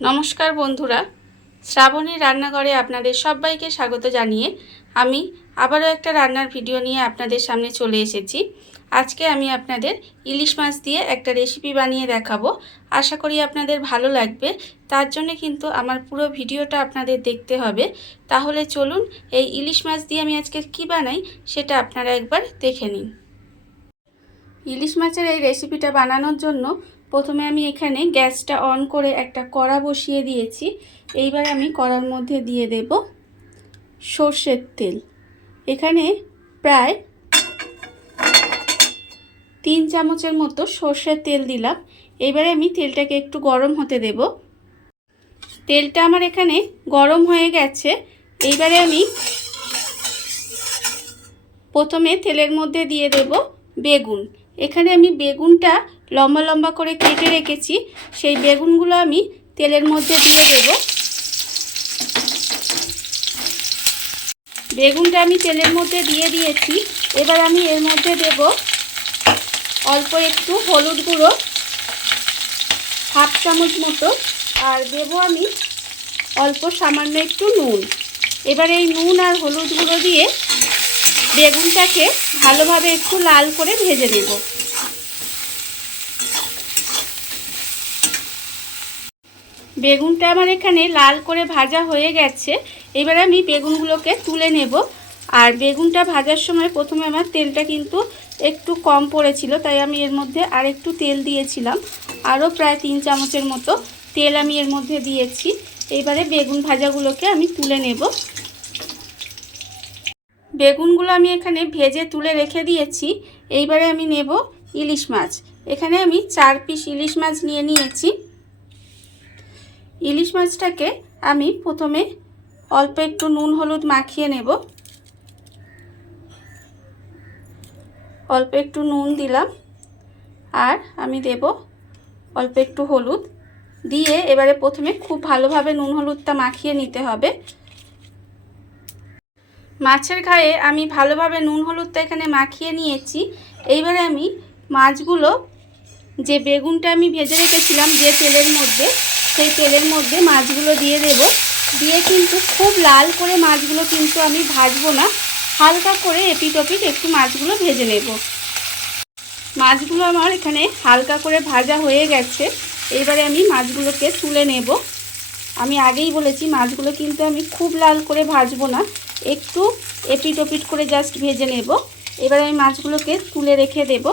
নমস্কার বন্ধুরা, শ্রাবণীর রান্নাঘরে আপনাদের সবাইকে স্বাগত জানিয়ে আমি আবারও একটা রান্নার ভিডিও নিয়ে আপনাদের সামনে চলে এসেছি। আজকে আমি আপনাদের ইলিশ মাছ দিয়ে একটা রেসিপি বানিয়ে দেখাবো। আশা করি আপনাদের ভালো লাগবে। তার জন্য কিন্তু আমার পুরো ভিডিওটা আপনাদের দেখতে হবে। তাহলে চলুন এই ইলিশ মাছ দিয়ে আমি আজকে কি বানাই সেটা আপনারা একবার দেখে নিন। ইলিশ মাছের এই রেসিপিটা বানানোর জন্য প্রথমে আমি এখানে গ্যাসটা অন করে একটা কড়া বসিয়ে দিয়েছি। এইবার আমি কড়ার মধ্যে দিয়ে দেব সর্ষের তেল। এখানে প্রায় 3 চামচের মতো সর্ষের তেল দিলাম। এবারে আমি তেলটাকে একটু গরম হতে দেব। তেলটা আমার এখানে গরম হয়ে গেছে। এইবারে আমি প্রথমে তেলের মধ্যে দিয়ে দেব বেগুন। এখানে আমি বেগুনটা লম্বা লম্বা করে কেটে রেখেছি, সেই বেগুনগুলো আমি তেলের মধ্যে দিয়ে দেব। বেগুনটা আমি তেলের মধ্যে দিয়ে দিয়েছি। এবার আমি এর মধ্যে দেব অল্প একটু হলুদ গুঁড়ো, 1/2 চামচ মতো, আর দেব আমি অল্প সামান্য একটু নুন। এবার এই নুন আর হলুদ গুঁড়ো দিয়ে বেগুনটাকে ভালোভাবে একটু লাল করে ভেজে নেব। বেগুনটা আমার এখানে লাল করে ভাজা হয়ে গেছে। এবার আমি বেগুনগুলোকে তুলে নেব। আর বেগুনটা ভাজার সময় প্রথমে আমার তেলটা কিন্তু একটু কম পড়েছিল, তাই আমি এর মধ্যে আর একটু তেল দিয়েছিলাম। আরও প্রায় 3 চামচের মতো তেল আমি এর মধ্যে দিয়েছি। এবারে বেগুন ভাজাগুলোকে আমি তুলে নেব। বেগুনগুলো আমি এখানে ভেজে তুলে রেখে দিয়েছি। এইবারে আমি নেব ইলিশ মাছ। এখানে আমি 4 পিস ইলিশ মাছ নিয়ে নিয়েছি। ইলিশ মাছটাকে আমি প্রথমে অল্প একটু নুন হলুদ মাখিয়ে নেব। অল্প একটু নুন দিলাম, আর আমি দেব অল্প একটু হলুদ দিয়ে এবারে প্রথমে খুব ভালোভাবে নুন হলুদটা মাখিয়ে নিতে হবে। মাছের গায়ে আমি ভালোভাবে নুন হলুদটা এখানে মাখিয়ে নিয়েছি। এইবারে আমি মাছগুলো, যে বেগুনটা আমি ভেজে রেখেছিলাম যে তেলের মধ্যে, সেই তেলের মধ্যে মাছগুলো দিয়ে দেব। দিয়ে কিন্তু খুব লাল করে মাছগুলো কিন্তু আমি ভাজবো না, হালকা করে এপিট ওপিট একটু মাছগুলো ভেজে নেব। মাছগুলো আমার এখানে হালকা করে ভাজা হয়ে গেছে। এবারে আমি মাছগুলোকে তুলে নেব। আমি আগেই বলেছি মাছগুলো কিন্তু আমি খুব লাল করে ভাজবো না, একটু এপিট ওপিট করে জাস্ট ভেজে নেব। এবার আমি মাছগুলোকে তুলে রেখে দেব।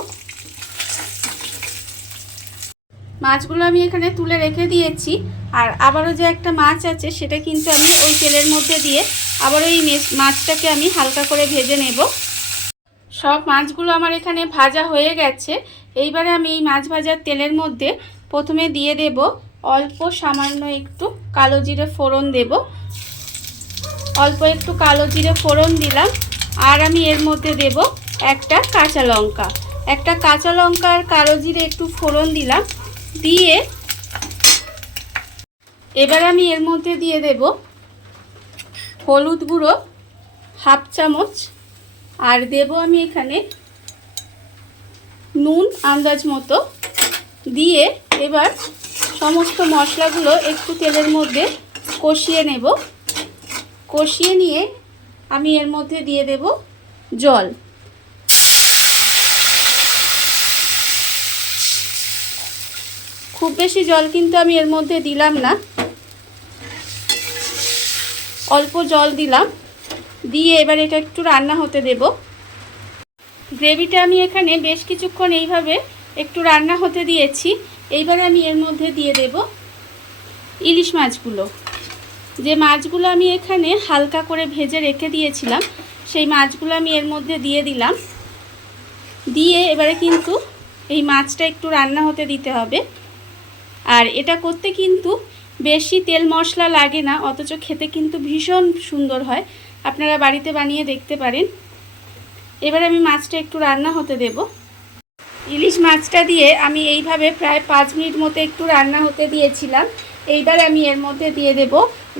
মাছগুলো আমি এখানে তুলে রেখে দিয়েছি। আর আবারও যে একটা মাছ আছে সেটা কিন্তু আমি ওই তেলের মধ্যে দিয়ে আবারও এই মাছটাকে আমি হালকা করে ভেজে নেব। সব মাছগুলো আমার এখানে ভাজা হয়ে গেছে। এইবারে আমি এই মাছ ভাজার তেলের মধ্যে প্রথমে দিয়ে দেব অল্প সামান্য একটু কালো জিরে ফোড়ন দেব। অল্প একটু কালো জিরে ফোড়ন দিলাম, আর আমি এর মধ্যে দেব একটা কাঁচা লঙ্কা। একটা কাঁচা লঙ্কা আর কালো জিরে একটু ফোড়ন দিলাম, দিয়ে এবার আমি এর মধ্যে দিয়ে দেব হলুদ গুঁড়ো 1/2 চামচ, আর দেব আমি এখানে নুন আন্দাজ মতো দিয়ে এবার সমস্ত মশলাগুলো একটু তেলের মধ্যে কষিয়ে নেব। কষিয়ে নিয়ে আমি এর মধ্যে দিয়ে দেব জল। খুব বেশি জল কিন্তু আমি এর মধ্যে দিলাম না, অল্প জল দিলাম। দিয়ে এবার এটা একটু রান্না হতে দেব। গ্রেভিটা আমি এখানে বেশ কিছুক্ষণ এইভাবে একটু রান্না হতে দিয়েছি। এইবারে আমি এর মধ্যে দিয়ে দেব ইলিশ মাছগুলো। যে মাছগুলো আমি এখানে হালকা করে ভেজে রেখে দিয়েছিলাম, সেই মাছগুলো আমি এর মধ্যে দিয়ে দিলাম। দিয়ে এবারে কিন্তু এই মাছটা একটু রান্না হতে দিতে হবে। আর এটা করতে কিন্তু বেশি তেল মশলা লাগে না, অথচ খেতে কিন্তু ভীষণ সুন্দর হয়। আপনারা বাড়িতে বানিয়ে দেখতে পারেন। এবার আমি মাছটা একটু রান্না হতে দেব। ইলিশ মাছটা দিয়ে আমি এইভাবে প্রায় 5 মিনিট মতো একটু রান্না হতে দিয়েছিলাম। এইবার আমি এর মধ্যে দিয়ে দেব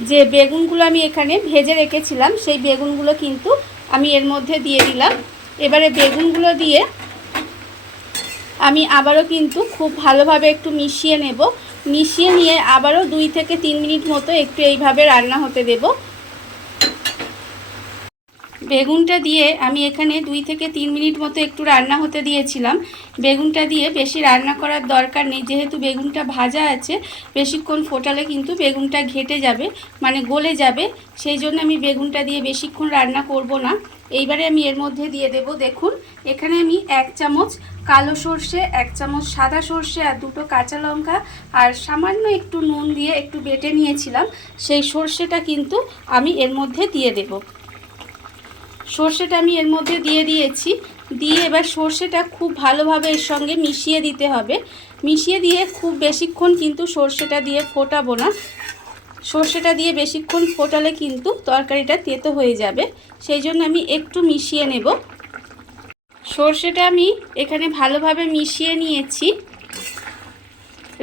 যে বেগুনগুলো আমি এখানে ভেজে রেখেছিলাম, সেই বেগুনগুলো কিন্তু আমি এর মধ্যে দিয়ে দিলাম। এবারে বেগুনগুলো দিয়ে আমি আবারও কিন্তু খুব ভালোভাবে একটু মিশিয়ে নেব। মিশিয়ে নিয়ে আবারও 2 থেকে 3 মিনিট মতো একটু এইভাবে রান্না হতে দেব। বেগুনটা দিয়ে আমি এখানে 2 থেকে 3 মিনিট মতো একটু রান্না হতে দিয়েছিলাম। বেগুনটা দিয়ে বেশি রান্না করার দরকার নেই, যেহেতু বেগুনটা ভাজা আছে। বেশিক্ষণ ফোটালে কিন্তু বেগুনটা ঘেটে যাবে, মানে গলে যাবে। সেই জন্য আমি বেগুনটা দিয়ে বেশিক্ষণ রান্না করব না। এইবারে আমি এর মধ্যে দিয়ে দেব, দেখুন এখানে আমি 1 চামচ কালো সর্ষে, 1 চামচ সাদা সর্ষে আর 2টো কাঁচা লঙ্কা আর সামান্য একটু নুন দিয়ে একটু বেটে নিয়েছিলাম। সেই সর্ষেটা কিন্তু আমি এর মধ্যে দিয়ে দেব। সর্ষেটা আমি এর মধ্যে দিয়ে দিয়েছি। দিয়ে এবার সর্ষেটা খুব ভালোভাবে এর সঙ্গে মিশিয়ে দিতে হবে। মিশিয়ে দিয়ে খুব বেশিক্ষণ কিন্তু সর্ষেটা দিয়ে ফোটাবো না। সর্ষেটা দিয়ে বেশিক্ষণ ফোটালে কিন্তু তরকারিটা তেতো হয়ে যাবে। সেই জন্য আমি একটু মিশিয়ে নেব। সর্ষেটা আমি এখানে ভালোভাবে মিশিয়ে নিয়েছি।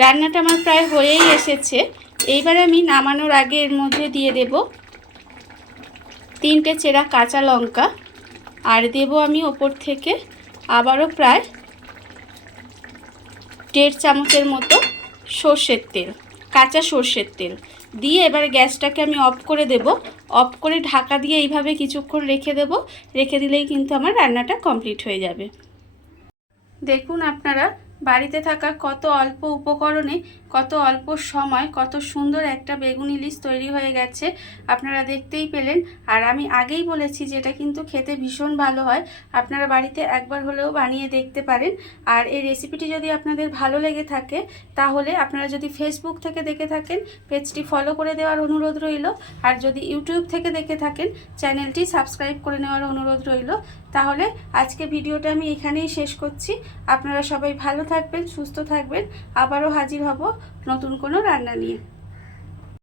রান্নাটা আমার প্রায় হয়েই এসেছে। এইবার আমি নামানোর আগে এর মধ্যে দিয়ে দেব 3টে চেরা কাঁচা লঙ্কা আর দেব আমি ওপর থেকে আবারও প্রায় 1.5 চামচের মতো সর্ষের তেল, কাঁচা সর্ষের তেল দিয়ে এবারে গ্যাসটাকে আমি অফ করে দেব। অফ করে ঢাকা দিয়ে এইভাবে কিছুক্ষণ রেখে দেব। রেখে দিলেই কিন্তু আমার রান্নাটা কমপ্লিট হয়ে যাবে। দেখুন আপনারা বাড়িতে থাকা কত অল্প উপকরণে, কত অল্প সময়, কত সুন্দর একটা বেগুন ইলিশ তৈরি হয়ে গেছে। আপনারা দেখতেই পেলেন। আর আমি আগেই বলেছি যে এটা কিন্তু খেতে ভীষণ ভালো হয়। আপনারা বাড়িতে একবার হলেও বানিয়ে দেখতে পারেন। আর এই রেসিপিটি যদি আপনাদের ভালো লেগে থাকে তাহলে আপনারা যদি ফেসবুক থেকে দেখে থাকেন পেজটি ফলো করে দেওয়ার অনুরোধ রইল। আর যদি ইউটিউব থেকে দেখে থাকেন চ্যানেলটি সাবস্ক্রাইব করে নেওয়ার অনুরোধ রইল। তাহলে আজকে ভিডিওটা আমি এখানেই শেষ করছি। আপনারা সবাই ভালো থাকবেন, সুস্থ থাকবেন। আবারও হাজির হব নতুন কোনো রান্না নিয়ে।